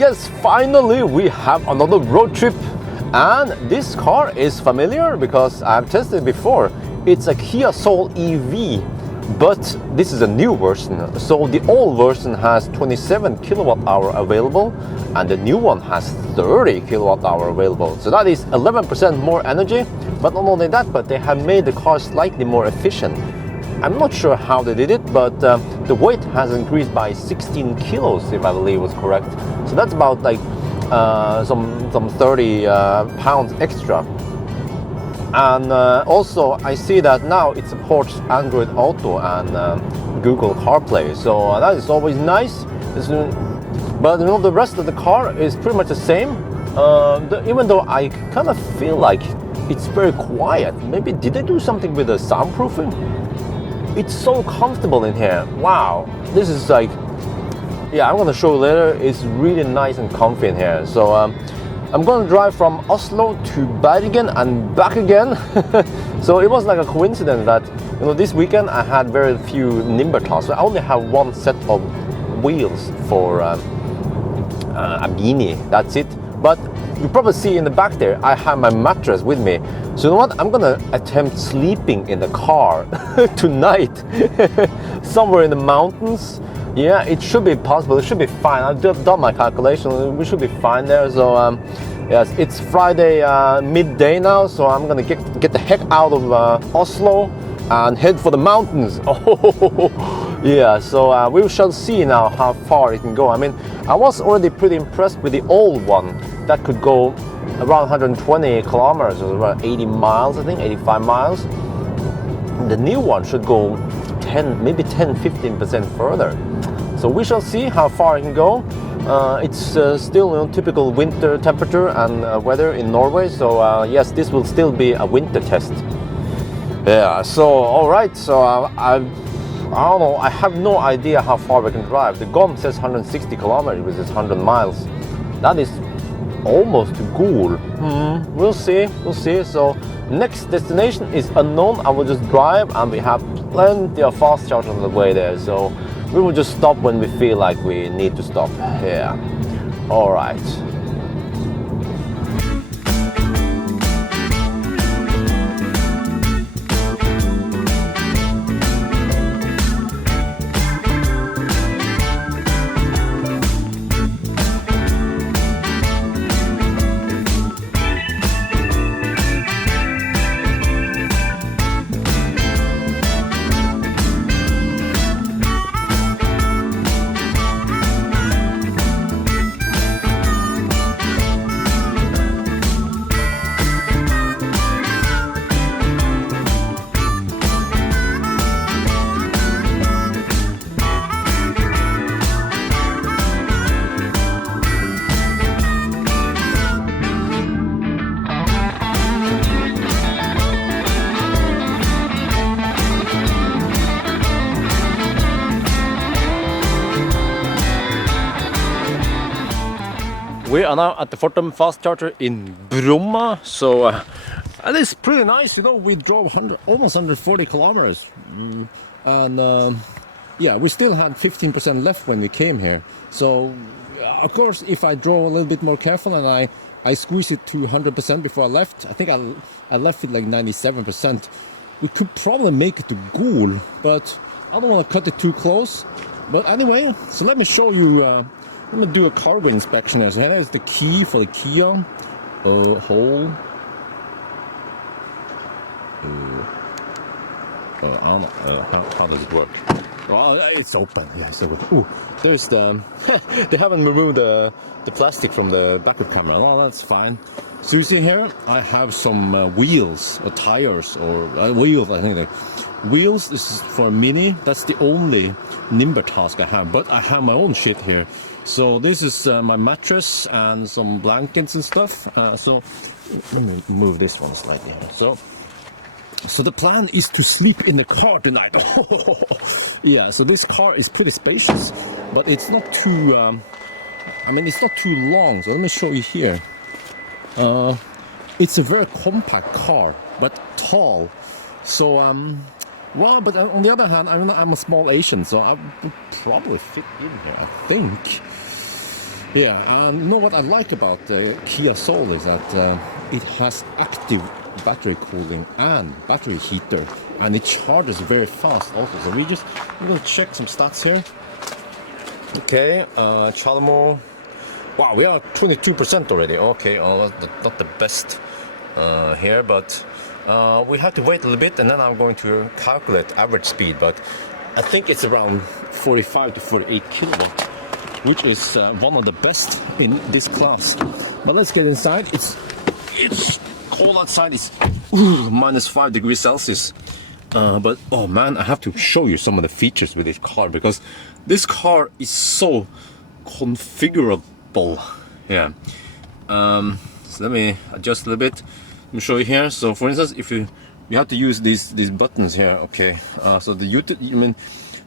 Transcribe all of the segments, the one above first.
yes, finally we have another road trip, and this car is familiar because I've tested it before. It's a Kia Soul EV, but this is a new version. So the old version has 27 kWh available, and the new one has 30 kWh available. So that is 11% more energy. But not only that, but they have made the car slightly more efficient. I'm not sure how they did it, but the weight has increased by 16 kilos, if I believe was correct. So that's about like some 30 pounds extra. And also I see that now it supports Android Auto and Google CarPlay. So that is always nice. But you know, the rest of the car is pretty much the same. Even though I kind of feel like it's very quiet. Maybe did they do something with the soundproofing? It's so comfortable in here. Wow, this is like, yeah, I'm gonna show you later. It's really nice and comfy in here. So I'm gonna drive from Oslo to Bergen and back again. So it was like a coincidence that, you know, this weekend I had very few Nimber tasks. I only have one set of wheels for a beanie. That's it. But you probably see in the back there, I have my mattress with me. So you know what? I'm gonna attempt sleeping in the car tonight, somewhere in the mountains. Yeah, it should be possible. It should be fine. I've done my calculation. We should be fine there. So yes, it's Friday midday now. So I'm gonna get the heck out of Oslo and head for the mountains. Oh, yeah. So we shall see now how far it can go. I mean, I was already pretty impressed with the old one that could go around 120 kilometers, or around 80 miles, I think, 85 miles. The new one should go 10, 15% further. So we shall see how far it can go. It's still, you know, typical winter temperature and weather in Norway. So yes, this will still be a winter test. Yeah. So all right. So I don't know. I have no idea how far we can drive. The GOM says 160 kilometers, which is 100 miles. That is almost to Gol. We'll see. We'll see. So next destination is unknown. I will just drive, and we have plenty of fast charge on the way there. So we will just stop when we feel like we need to stop. Yeah. All right. We are now at the Fortum fast charger in Bromma. So that is pretty nice. You know, we drove almost 140 kilometers, and yeah, we still had 15% left when we came here. So of course, if I drove a little bit more careful and I squeezed it to 100% before I left, I think I left it like 97%. We could probably make it to Gol, but I don't want to cut it too close. But anyway, so let me show you. I'm gonna do a cargo inspection here. So here is the key for the Kia hole. How does it work? Oh, it's open. Yeah, it's open. Ooh, there's the. They haven't removed the plastic from the backup camera. Oh, that's fine. So you see here, I have some wheels or tires or wheels. I think they're wheels. This is for a Mini. That's the only Nimber task I have. But I have my own shit here. So this is my mattress and some blankets and stuff. So let me move this one slightly here. So the plan is to sleep in the car tonight. Yeah, so this car is pretty spacious, but it's not too, I mean, it's not too long. So let me show you here. It's a very compact car, but tall. So, well, but on the other hand, I'm a small Asian, so I would probably fit in here, I think. Yeah, and you know what I like about the Kia Soul is that it has active battery cooling and battery heater, and it charges very fast also. So we're gonna check some stats here. Okay, Chalmo. Wow, we are 22% already. Okay, not the best here, but we have to wait a little bit, and then I'm going to calculate average speed. But I think it's around 45 to 48 kilowatt, which is one of the best in this class. But let's get inside. It's cold outside. It's minus 5 degrees Celsius. But oh man, I have to show you some of the features with this car, because this car is so configurable. Yeah. So let me adjust a little bit. Let me show you here. So for instance, if you have to use these buttons here. Okay. So the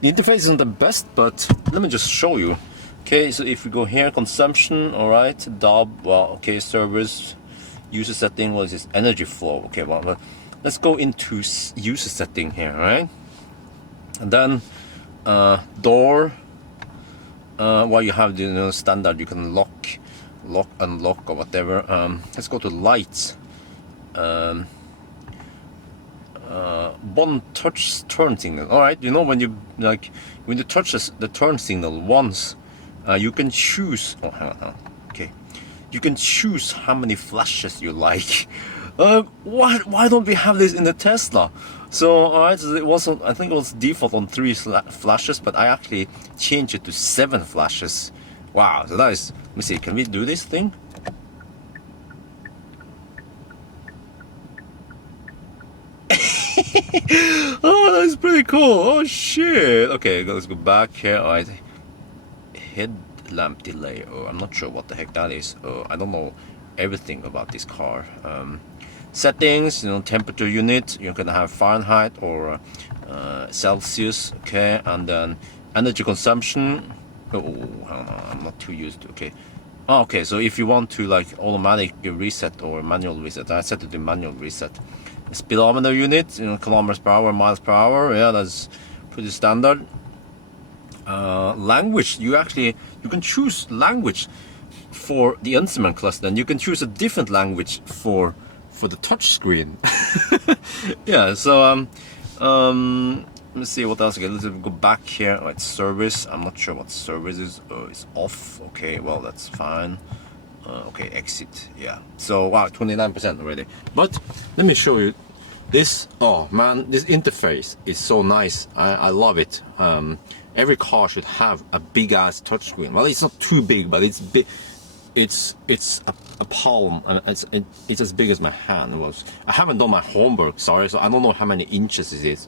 interface isn't the best, but let me just show you. Okay. So if we go here, consumption. All right. DOB. Well. Okay. Service. User setting. What is this? Energy flow. Okay. Well, let's go into user setting here. All right. And then door. While you have the standard, you can lock, unlock, or whatever. Let's go to lights. One touch turn signal. All right, when you touch the turn signal once, you can choose. Oh, hang on. Okay, you can choose how many flashes you like. Why don't we have this in the Tesla? So alright, so it was I think it was default on 3 flashes, but I actually changed it to 7 flashes. Wow, so that is. Let me see. Can we do this thing? Oh, that's pretty cool. Oh shit. Okay, let's go back here. Alright, headlamp delay. Oh, I'm not sure what the heck that is. Oh, I don't know everything about this car. Settings, temperature unit. You're gonna have Fahrenheit or Celsius. Okay, and then energy consumption. Oh, I'm not too used to. Okay. Oh, okay. So if you want to automatic reset or manual reset, I set it to manual reset. Speedometer unit, kilometers per hour, miles per hour. Yeah, that's pretty standard. Language. You can choose language for the instrument cluster, and you can choose a different language for the touch screen. Yeah, so let me see what else. Okay, let's go back here. Right, service. I'm not sure what service is. Oh, it's off. Okay, well, that's fine. Okay, exit. Yeah, so wow, 29% already. But let me show you this. Oh man, this interface is so nice. I love it. Every car should have a big ass touchscreen. Well, it's not too big, but it's big. It's a palm, and it's as big as my hand. I haven't done my homework, sorry, so I don't know how many inches it is.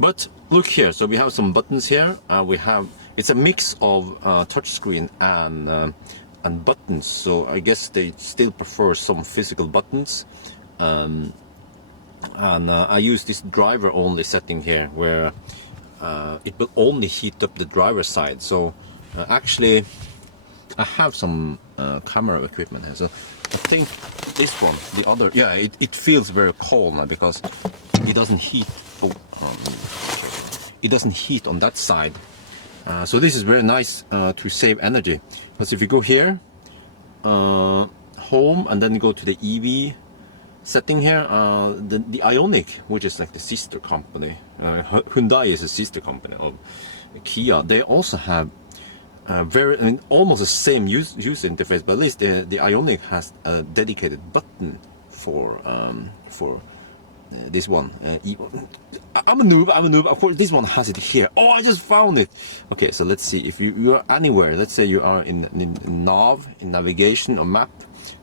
But look here. So we have some buttons here. It's a mix of touchscreen and buttons. So I guess they still prefer some physical buttons. And I use this driver only setting here, where it will only heat up the driver's side. So actually, I have some camera equipment here, so I think this one, the other, yeah, it feels very cold now because it doesn't heat. It doesn't heat on that side. So this is very nice to save energy. Because if you go here, home, and then you go to the EV setting here, the Ioniq, which is like the sister company, Hyundai is a sister company of Kia. They also have almost the same user interface, but at least the Ioniq has a dedicated button for this one. I'm a noob. Of course, this one has it here. Oh, I just found it. Okay, so let's see. If you are anywhere, let's say you are in nav, in navigation or map,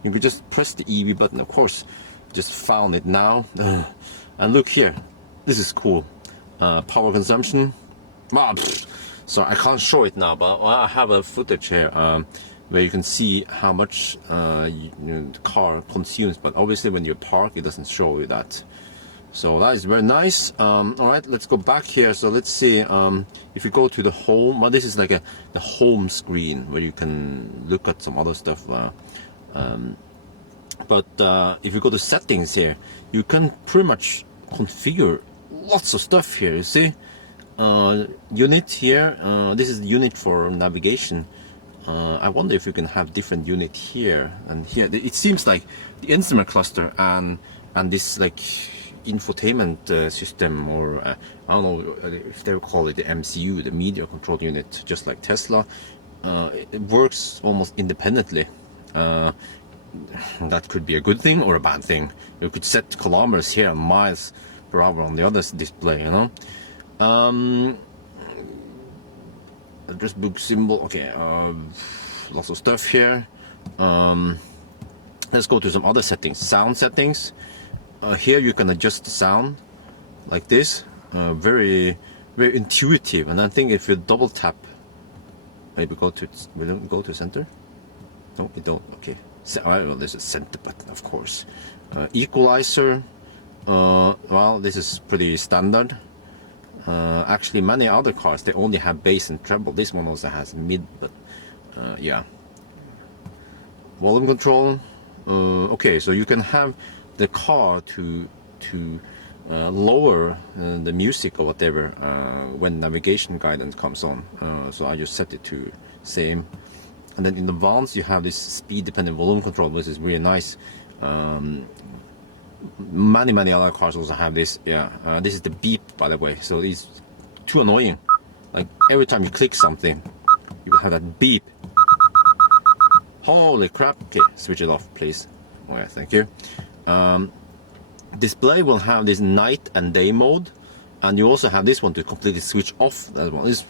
you could just press the EV button. Of course, just found it now. And look here. This is cool. Power consumption. So I can't show it now, but I have a footage here where you can see how much the car consumes. But obviously, when you park, it doesn't show you that. So that is very nice. All right, let's go back here. So let's see if you go to the home. Well, this is like the home screen where you can look at some other stuff. But if you go to settings here, you can pretty much configure lots of stuff here. You see, unit here. This is the unit for navigation. I wonder if you can have different unit here and here. It seems like the instrument cluster and this like infotainment system, or I don't know if they call it the MCU, the media control unit, just like Tesla. It works almost independently. That could be a good thing or a bad thing. You could set kilometers here and miles per hour on the other display, you know. Address book symbol, okay, lots of stuff here. Let's go to some other settings. Sound settings. Here you can adjust the sound like this. Very intuitive. And I think if you double tap, maybe go to center. No, you don't. Okay. So, well, there's a center button, of course. Equalizer. Well, this is pretty standard. Actually, many other cars, they only have bass and treble. This one also has mid, but yeah. Volume control. Okay, so you can have the car to lower the music or whatever when navigation guidance comes on. So I just set it to same. And then in advance you have this speed dependent volume control, which is really nice. Many other cars also have this. Yeah, this is the beep, by the way. So it's too annoying. Like every time you click something, you have that beep. Holy crap. Okay, switch it off, please. Okay, thank you. Display will have this night and day mode, and you also have this one to completely switch off. That one is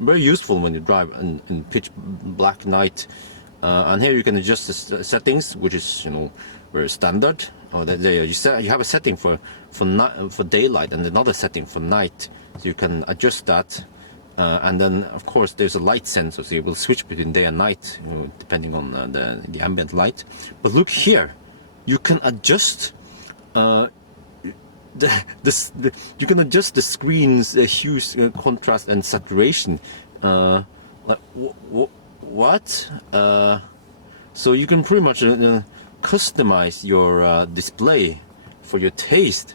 very useful when you drive in pitch black night. And here you can adjust the settings, which is, you know, very standard. There you have a setting for daylight and another setting for night, so you can adjust that. And then of course there's a light sensor, so you will switch between day and night, you know, depending on the ambient light. But look here, you can adjust you can adjust the screen's hues, contrast and saturation. Like what? So you can pretty much customize your display for your taste.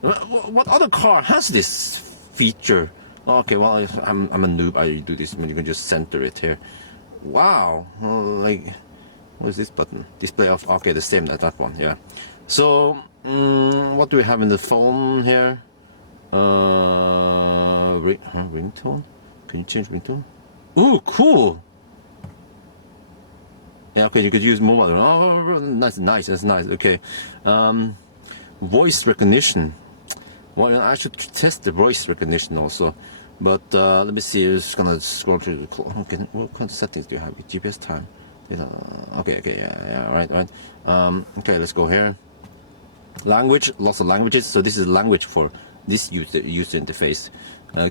What other car has this feature? Okay, well, I'm a noob. I do this when you can just center it here. Wow, like, what is this button? Display off. Okay, the same as that one. Yeah. So what do we have in the phone here? Ringtone. Can you change ringtone? Ooh, cool. Yeah, okay, you could use mobile. Oh, that's nice. Okay. Voice recognition. Well, I should test the voice recognition also. But let me see. I'm just gonna scroll through the clock. Okay, what kind of settings do you have? GPS time. Okay, yeah, right. Okay, let's go here. Language, lots of languages. So this is language for this user interface.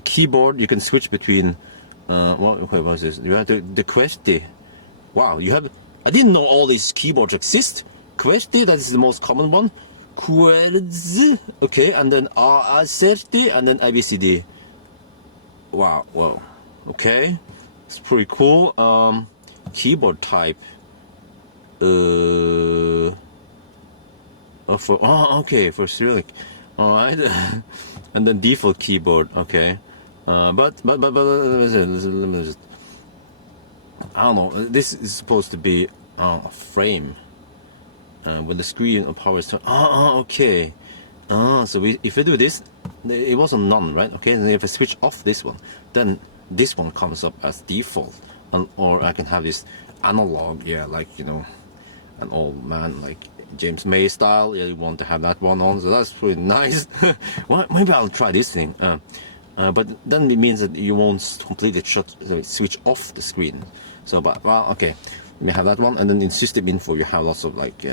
Keyboard, you can switch between. What is this? You have the QWERTY. Wow, you have. I didn't know all these keyboards exist. QWERTY, that is the most common one. QWERTY, okay, and then RRCT, and then ABCD. Wow, okay, it's pretty cool. Keyboard type. For Cyrillic. All right, and then default keyboard. Okay, but let me just. I don't know. This is supposed to be a frame with the screen of power. Okay. So if we do this, it was a none, right? Okay. And if I switch off this one, then this one comes up as default, or I can have this analog. Yeah, like, you know, an old man like James May style. Yeah, you want to have that one on, so that's pretty nice. Well, maybe I'll try this thing. But then it means that you won't completely switch off the screen. So, but well, okay, let me have that one. And then in system info, you have lots of like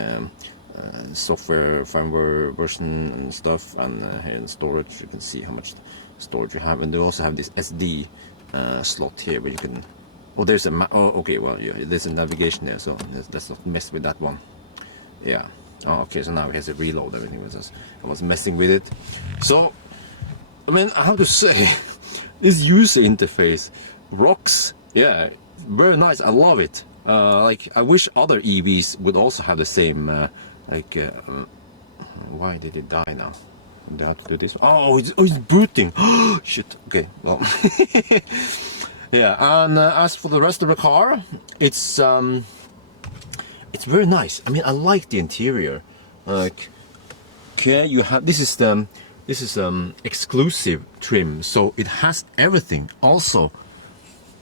software, firmware version and stuff. And here in storage, you can see how much storage you have. And they also have this SD slot here where you can. Oh, there's a okay. Well, yeah, there's a navigation there, so let's not mess with that one. Yeah. Oh, okay. So now it has a reload. Everything was just, I was messing with it. So, I mean, I have to say, this user interface rocks. Yeah, very nice. I love it. Like, I wish other EVs would also have the same. Why did it die now? They have to do this. Oh, it's booting. Shit. Okay. Well, Yeah, and as for the rest of the car, it's very nice. I mean, I like the interior. Like, okay, you have this is exclusive trim, so it has everything. Also,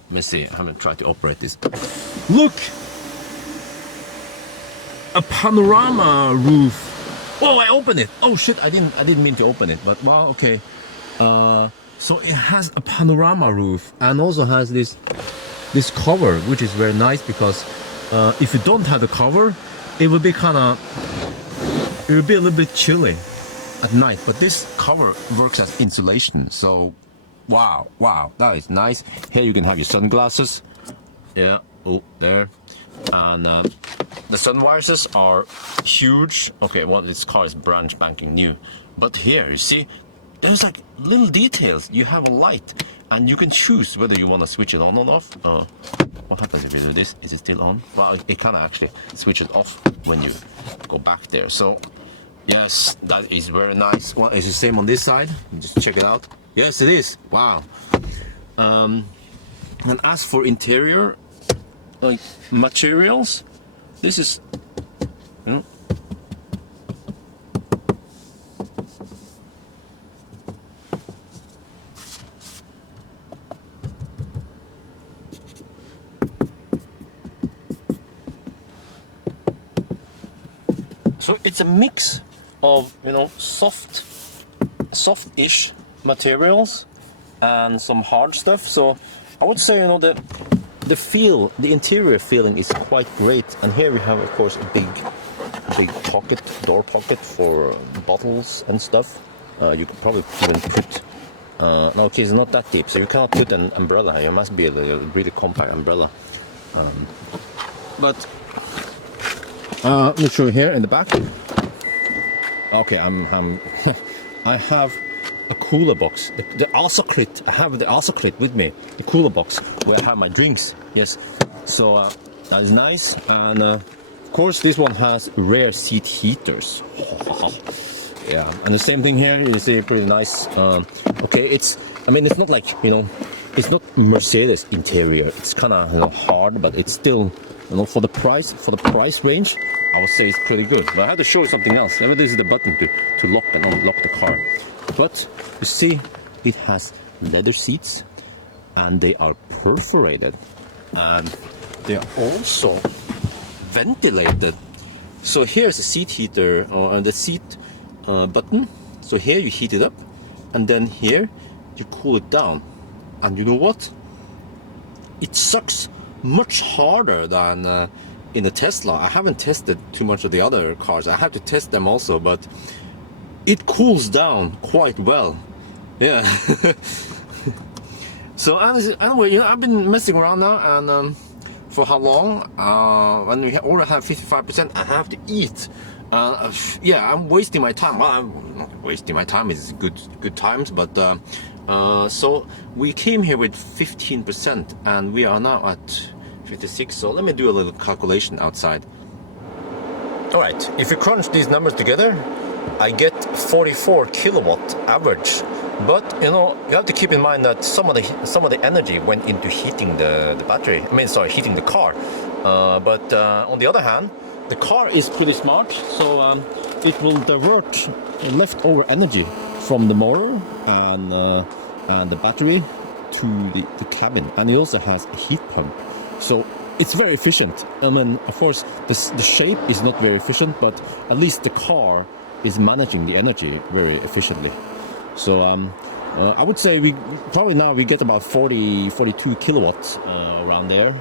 let me see. I haven't tried to operate this. Look, a panorama roof. Oh, I opened it. Oh shit, I didn't mean to open it, but wow, okay. So it has a panorama roof and also has this cover, which is very nice because if you don't have the cover, it will be a little bit chilly at night. But this cover works as insulation. So wow, that is nice. Here you can have your sunglasses. Yeah, oh there, and the sun visors are huge. Okay, well, this car is brand spanking new, but here you see there's like little details. You have a light and you can choose whether you want to switch it on or off. What happens if you do this? Is it still on? Well, it can actually switch it off when you go back there. So yes, that is very nice. Well, is the same on this side? Just check it out. Yes, it is. Wow. And as for interior, like materials, this is, you know, so it's a mix of, you know, soft-ish materials and some hard stuff. So I would say, you know, the interior feeling is quite great. And here we have, of course, a big door pocket for bottles and stuff. You could probably even put no, okay, it's not that deep, so you cannot put an umbrella. It must be a really compact umbrella. But let me show you here in the back. Okay, I have a cooler box. The Asakrit. I have the Asakrit with me. The cooler box where I have my drinks. Yes, so that is nice. And of course, this one has rear seat heaters. Yeah, and the same thing here. You see, pretty nice. Okay, I mean, it's not like, you know, it's not Mercedes interior. It's kind of, you know, hard, but it's still, you know, for the price range, I would say it's pretty good. But I had to show you something else. This is the button to lock and unlock the car. But you see, it has leather seats, and they are perforated, and they are also ventilated. So here's the seat heater or the seat button. So here you heat it up, and then here you cool it down. And you know what? It sucks much harder than in the Tesla. I haven't tested too much of the other cars. I have to test them also, but it cools down quite well. Yeah. So anyway, you know, I've been messing around now, and for how long? When we already have 55%, I have to eat. Yeah, I'm wasting my time. Well, I'm not wasting my time. It's good times, but so we came here with 15%, and we are now at 56. So let me do a little calculation outside. All right, if you crunch these numbers together, I get 44 kilowatt average. But you know, you have to keep in mind that some of the energy went into heating the battery. I mean, sorry, heating the car. But on the other hand, the car is pretty smart, so it will divert leftover energy from the motor and the battery to the cabin, and it also has a heat pump. So it's very efficient. I mean, of course, the shape is not very efficient, but at least the car is managing the energy very efficiently. So I would say we get about 42 kilowatts around there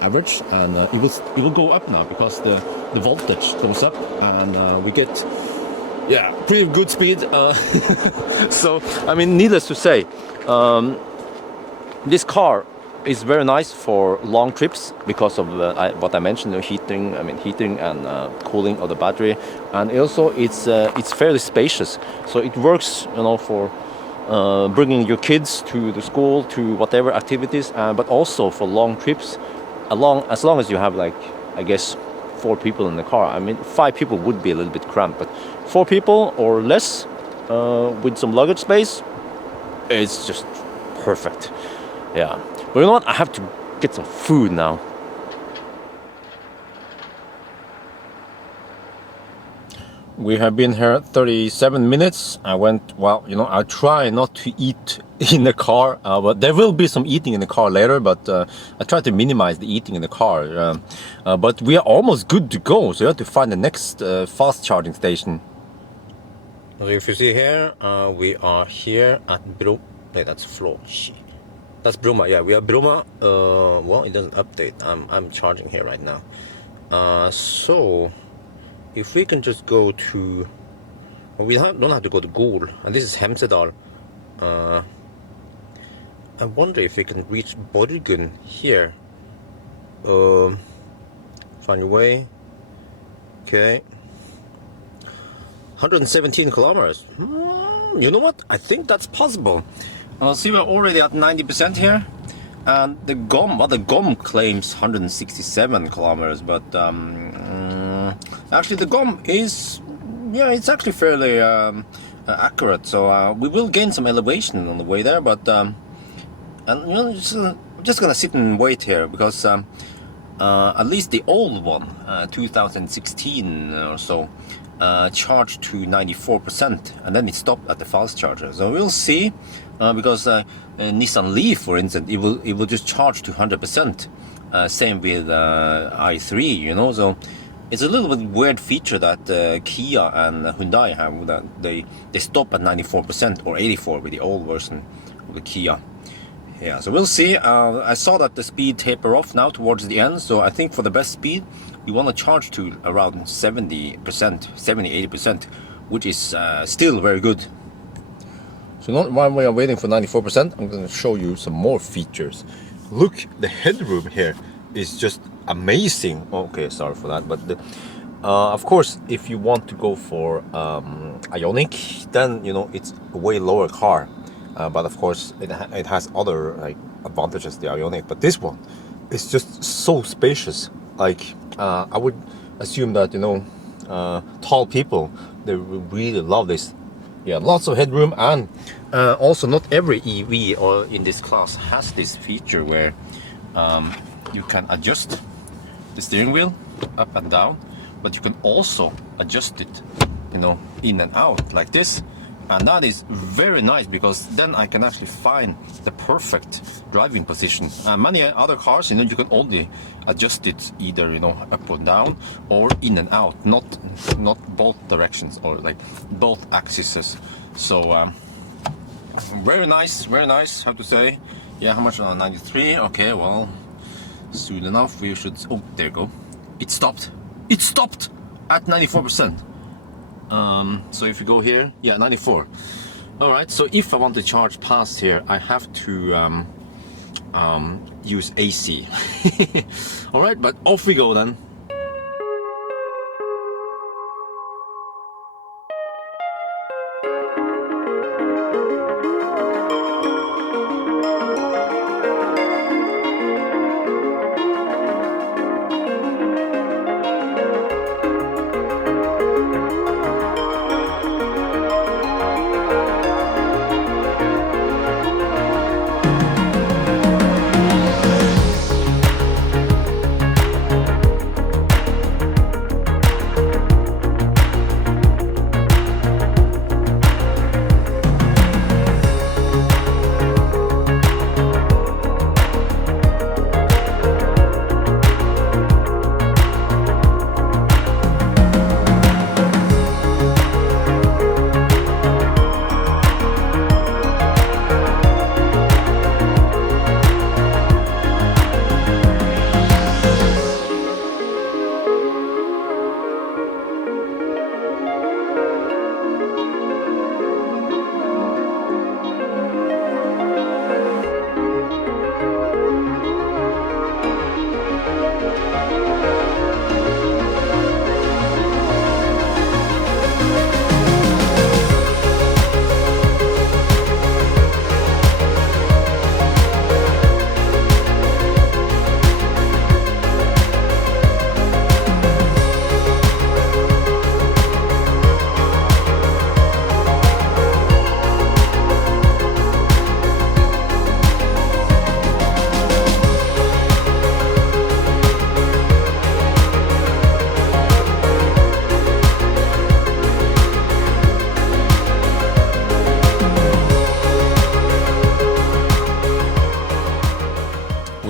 average, and it will go up now because the voltage goes up, and we get, yeah, pretty good speed. So I mean, needless to say, this car is very nice for long trips because of what I mentioned, heating and cooling of the battery, and also it's fairly spacious, so it works, you know, for bringing your kids to the school, to whatever activities, but also for long trips, as long as you have, like, I guess 4 people in the car. I mean, 5 people would be a little bit cramped, but 4 people or less with some luggage space, it's just perfect. Yeah. But you know what? I have to get some food now. We have been here 37 minutes. I went, well, you know, I try not to eat in the car, but there will be some eating in the car later, but I try to minimize the eating in the car. But we are almost good to go, so you have to find the next fast charging station. So if you see here, we are here at Bromma. Hey, that's floor. That's Bromma. Yeah, we are Bromma. Well, it doesn't update. I'm charging here right now. So if we can just go to, well, we don't have to go to Gol, and this is Hemsedal. I wonder if we can reach Borgund here. Find your way. Okay. 117 kilometers. You know what? I think that's possible. See, we're already at 90% here. And the GOM claims 167 kilometers, but actually the GOM is, yeah, it's actually fairly accurate. So we will gain some elevation on the way there, but and you know, just gonna sit and wait here because at least the old one, 2016 or so, charged to 94%, and then it stopped at the fast charger. So we'll see, because Nissan Leaf, for instance, it will just charge to 100%. Same with i3, you know. So it's a little bit weird feature that Kia and Hyundai have, that they stop at 94% or 84 with the old version of the Kia. Yeah, so we'll see. I saw that the speed taper off now towards the end, so I think for the best speed you want to charge to around 70-80%, which is still very good. So while we are waiting for 94%, I'm going to show you some more features. Look, the headroom here is just amazing. Okay, sorry for that, but of course, if you want to go for Ioniq, then you know it's a way lower car. But of course, it has other like advantages, the Ioniq. But this one is just so spacious. Like I would assume that, you know, tall people, they really love this. Yeah, lots of headroom, and also not every EV or in this class has this feature where you can adjust the steering wheel up and down, but you can also adjust it, you know, in and out like this. And that is very nice, because then I can actually find the perfect driving position. Many other cars, you know, you can only adjust it either, you know, up or down or in and out, not both directions or like both axes. So very nice, have to say. Yeah, how much on 93? Okay, well, soon enough we should. Oh, there you go. It stopped at 94%. So if you go here, yeah, 94. All right, so if I want to charge past here, I have to use AC. All right, but off we go then.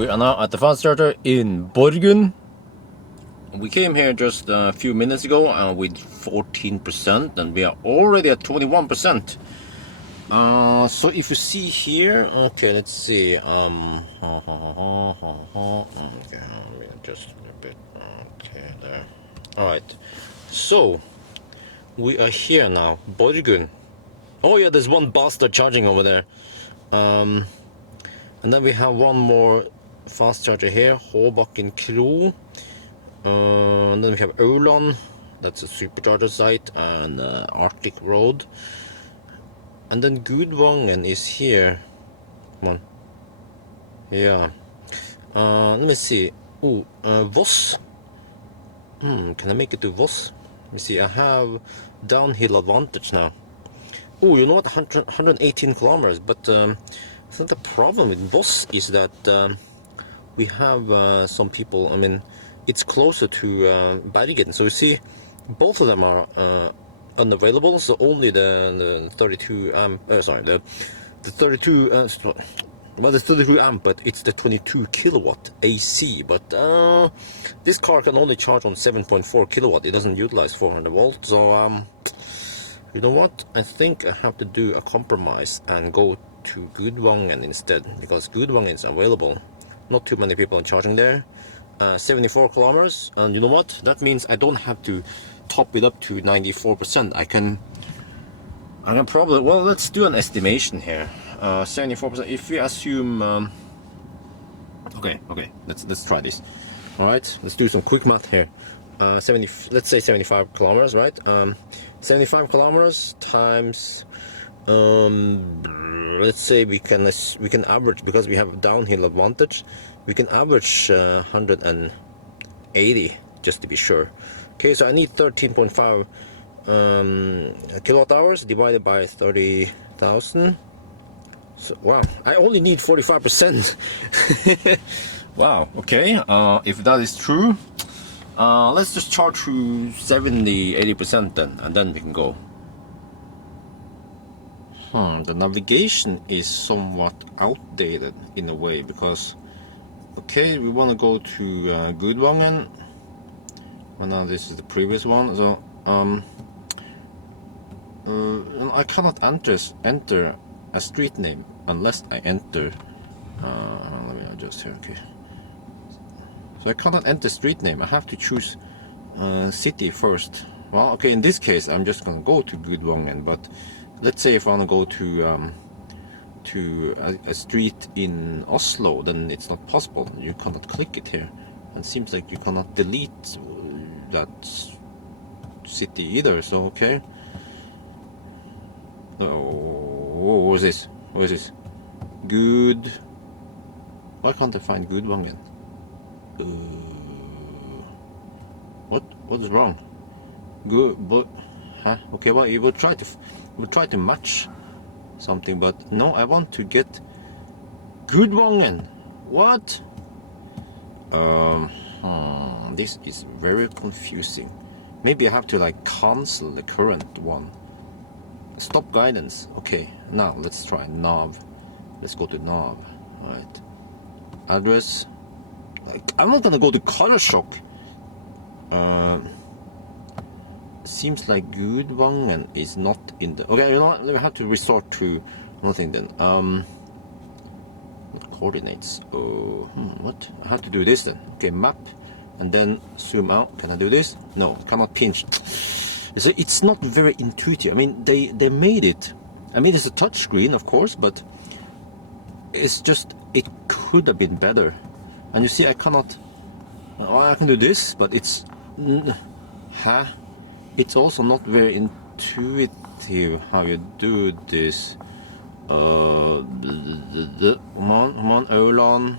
We are now at the fast charger in Borgund. We came here just a few minutes ago with 14%, and we are already at 21%. So if you see here, okay, let's see. Okay, just a bit. Okay, there. All right. So we are here now, Borgund. Oh yeah, there's one bastard charging over there. And then we have one more fast charger here, Håbakken Kro. And then we have Øland, that's a supercharger site, and Arctic Road. And then Gudvangen is here. Come on. Yeah. Let me see. Oh, Voss. Can I make it to Voss? Let me see. I have downhill advantage now. Oh, you know what? 118 kilometers. But I think the problem with Voss is that we have some people. I mean, it's closer to Bergen. So you see, both of them are unavailable. So only the 32 amp. Sorry, the 32. Well, it's 32 amp, but it's the 22 kilowatt AC. But this car can only charge on 7.4 kilowatt. It doesn't utilize 400 volts. So you know what? I think I have to do a compromise and go to Gudvangen instead, because Gudvangen is available. Not too many people are charging there. 74 kilometers, and you know what? That means I don't have to top it up to 94%. I can probably, well, let's do an estimation here. 74%. If we assume, okay, let's try this. All right, let's do some quick math here. Let's say 75 kilometers, right? 75 kilometers times, let's say we can average, because we have downhill advantage. We can average 180 just to be sure. Okay, so I need 13.5 kilowatt hours divided by 30,000. So wow, I only need 45%. Wow. Okay. If that is true, let's just charge to 70-80% then, and then we can go. The navigation is somewhat outdated in a way, because okay, we want to go to Gudvangen. Well, now this is the previous one, so I cannot enter a street name unless I enter. Let me adjust here. Okay, so I cannot enter street name. I have to choose city first. Well, okay, in this case, I'm just gonna go to Gudvangen. But let's say if I want to go to a street in Oslo, then it's not possible. You cannot click it here, and it seems like you cannot delete that city either. So okay. Oh, what is this? What is this? Good. Why can't I find Gudvangen? What is wrong? Good, but huh? Okay, well, we'll try to match something, but no, I want to get Gudvangen. What? This is very confusing. Maybe I have to like cancel the current one. Stop guidance. Okay, now let's try nav. Let's go to nav. All right. Address. I'm not gonna go to Color Shock. Seems like Gudvangen is not in the. Okay, you know what? We have to resort to nothing then. Coordinates. Oh, what? I have to do this then. Okay, map, and then zoom out. Can I do this? No, cannot pinch. So it's not very intuitive. I mean, they made it. I mean, it's a touch screen, of course, but it's just, it could have been better. And you see, I cannot. Well, I can do this, but it's. It's also not very intuitive how you do this. Come on, Øland.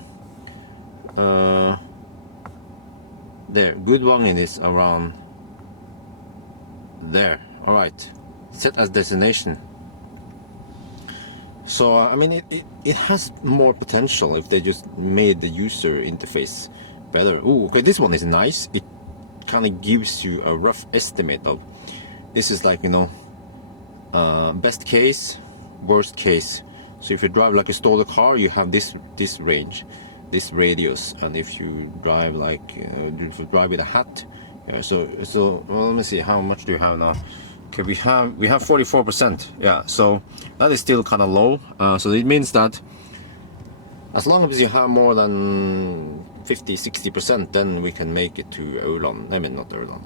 There, Gudvangen is around there. All right, set as destination. So I mean, it has more potential if they just made the user interface better. Ooh, okay, this one is nice. It kind of gives you a rough estimate of. This is like, you know, best case, worst case. So if you drive like a stolen car, you have this range. this radius, and if you drive like if you drive with a hat, yeah, so well, let me see, how much do you have now? Okay, we have 44%, yeah, so that is still kind of low. So it means that as long as you have more than 50-60%, then we can make it to Ørland. I mean, not Ørland,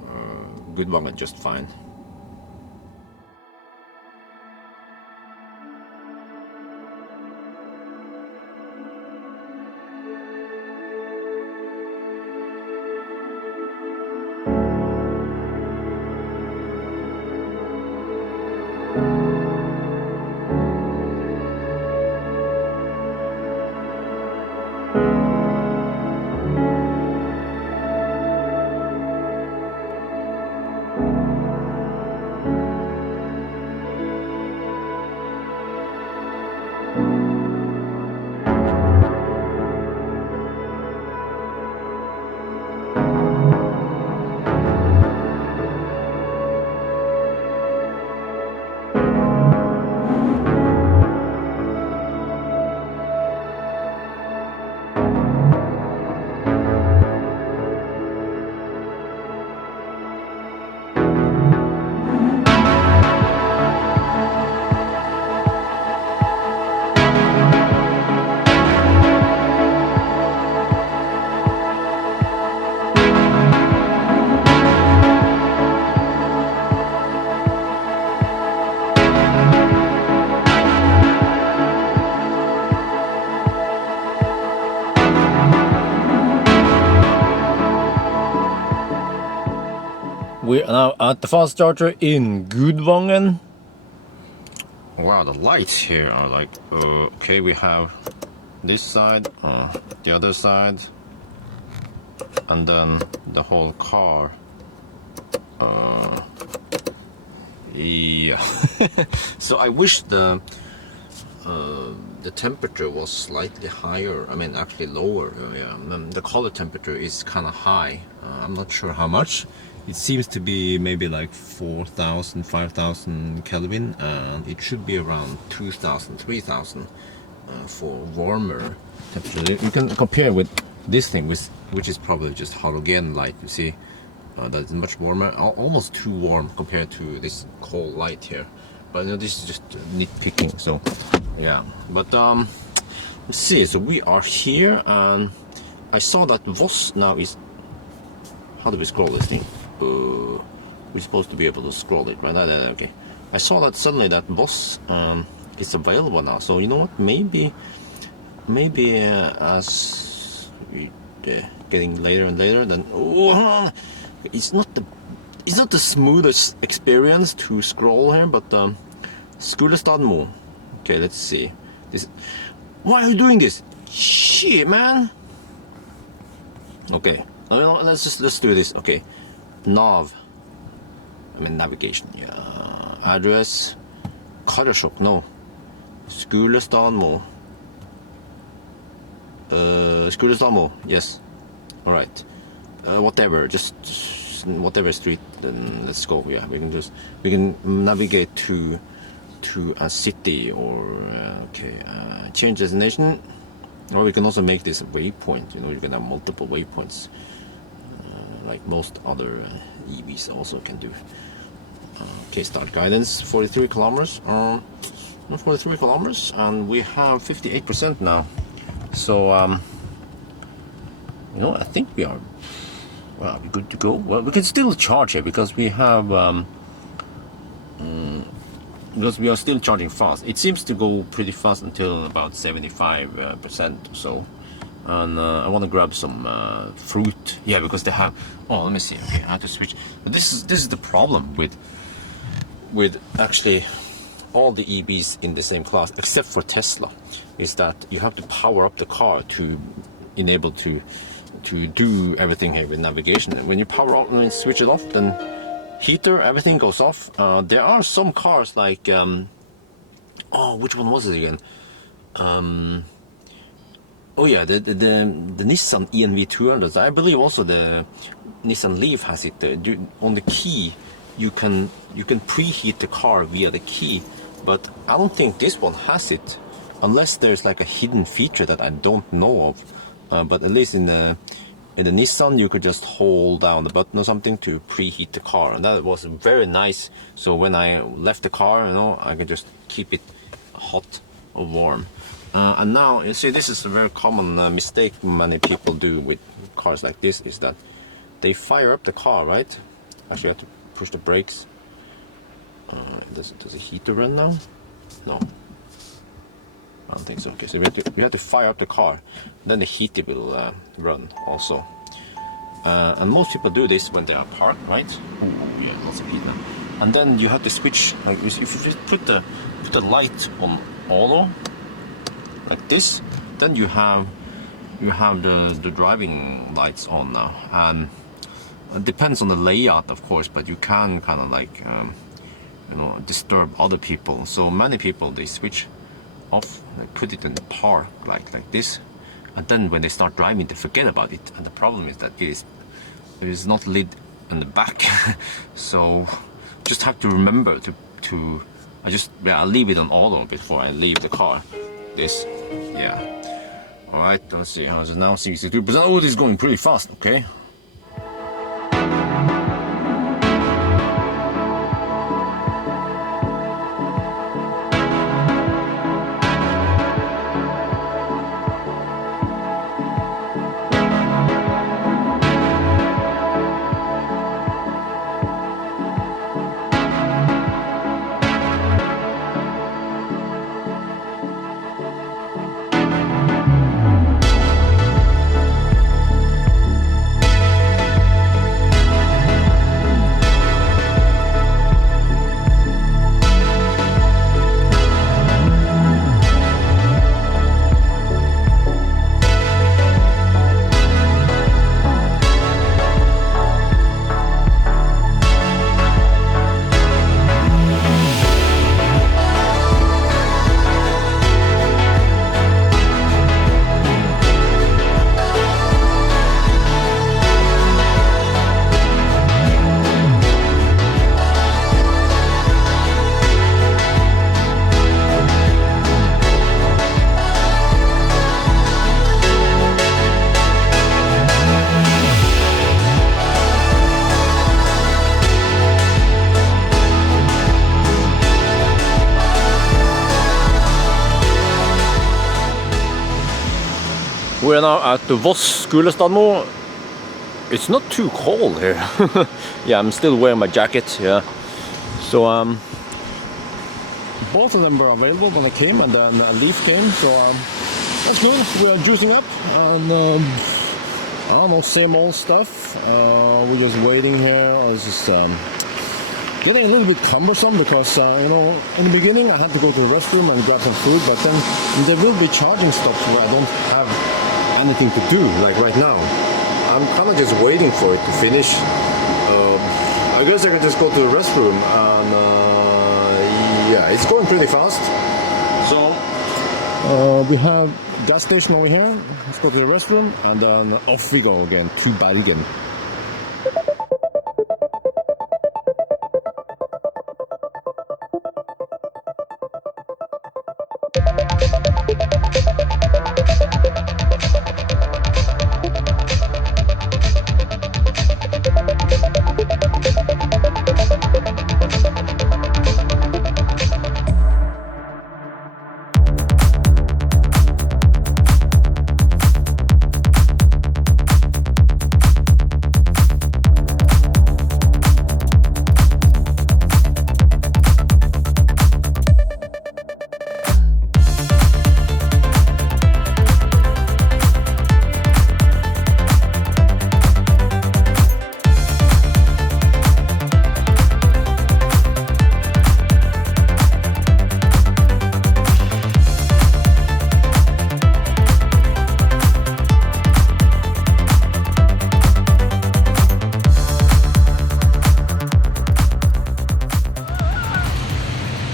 Gudvangen just fine. We are now at the fast charger in Gudvangen. Wow, the lights here are like, okay, we have this side, the other side, and then the whole car. Yeah. So I wish the temperature was slightly higher. I mean, actually lower. Yeah, the color temperature is kind of high. I'm not sure how much. It seems to be maybe like 4,000, 5,000 Kelvin, and it should be around 2,000, 3,000 for warmer temperature. You can compare with this thing, which is probably just halogen light. You see, that's much warmer, almost too warm compared to this cold light here. But you know, this is just nitpicking. So yeah, but let's see. So we are here, and I saw that Voss now is. How do we scroll this thing? We're supposed to be able to scroll it, right? Okay. I saw that suddenly that Voss is available now. So you know what? Maybe as we getting later and later, then it's not the smoothest experience to scroll here, but Skulestadmo. Okay, let's see. This. Why are you doing this? Shit, man. Okay. Let's do this. Okay, nav. I mean navigation. Yeah. Address. Karasjok. No. Skulestadmo. Skulestadmo. Yes. All right. Whatever. Just whatever street. Then let's go. Yeah. We can navigate to a city or okay. Change destination. Or we can also make this a waypoint. You know, you can have multiple waypoints. Like most other EVs also can do. Okay, start guidance, 43 kilometers. 43 kilometers, and we have 58% now. So, you know, I think we are good to go. Well, we can still charge here because we have, because we are still charging fast. It seems to go pretty fast until about 75% or so. And I want to grab some fruit. Yeah, because they have. Oh, let me see. Okay, I have to switch. But this is the problem with actually all the EVs in the same class, except for Tesla, is that you have to power up the car to enable to do everything here with navigation. And when you power up and switch it off, then heater, everything goes off. There are some cars like oh, which one was it again? Oh yeah, the Nissan ENV200. I believe also the Nissan Leaf has it. On the key, you can preheat the car via the key, but I don't think this one has it, unless there's like a hidden feature that I don't know of. but at least in the Nissan you could just hold down the button or something to preheat the car, and that was very nice. So when I left the car, you know, I could just keep it hot or warm. And now you see, this is a very common mistake many people do with cars like this, is that they fire up the car, right? Actually, I have to push the brakes. Does the heater run now? No, I don't think so. Okay, so we have to fire up the car, then the heater will run also. And most people do this when they are parked, right? Oh yeah, lots of heat now. And then you have to switch. Like if you just put the light on auto, like this, then you have the driving lights on now. And it depends on the layout, of course, but you can kind of like you know, disturb other people. So many people, they switch off, they put it in the park like this, and then when they start driving, they forget about it. And the problem is that it is not lit in the back. So just have to remember to I leave it on auto before I leave the car. This, yeah. All right, let's see. How's it now? 62%. Oh, this is going pretty fast. Okay. We are now at the Voss skolestad. It's not too cold here. Yeah, I'm still wearing my jacket. Yeah, so both of them were available when I came, and then a leaf came. So that's good. We are juicing up, and I don't know, same old stuff. We're just waiting here. It's just getting a little bit cumbersome because you know, in the beginning I had to go to the restroom and grab some food, but then there will be charging stops where I don't have anything to do, like right now. I'm kind of just waiting for it to finish. I guess I can just go to the restroom, and yeah, it's going pretty fast. So we have gas station over here. Let's go to the restroom, and then off we go again to Bergen.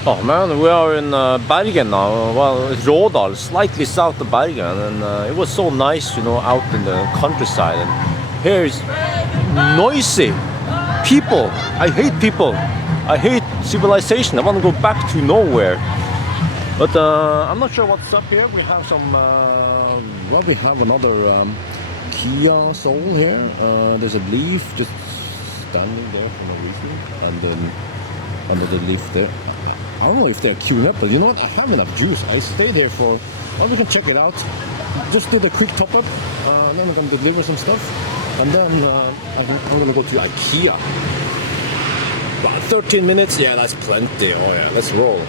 Oh man, we are in Bergen now. Well, it's Rådal, slightly south of Bergen, and it was so nice, you know, out in the countryside. And here is noisy people. I hate people. I hate civilization. I want to go back to nowhere. But I'm not sure what's up here. We have some, well, we have another Kia Soul here. There's a leaf just standing there for no reason, and then another leaf there. I don't know if they're queuing up, but you know what? I have enough juice. I stayed here for, well, we can check it out. Just do the quick top up, then I'm gonna deliver some stuff, and then I'm gonna go to IKEA. About 13 minutes, yeah, that's plenty. Oh yeah, let's roll.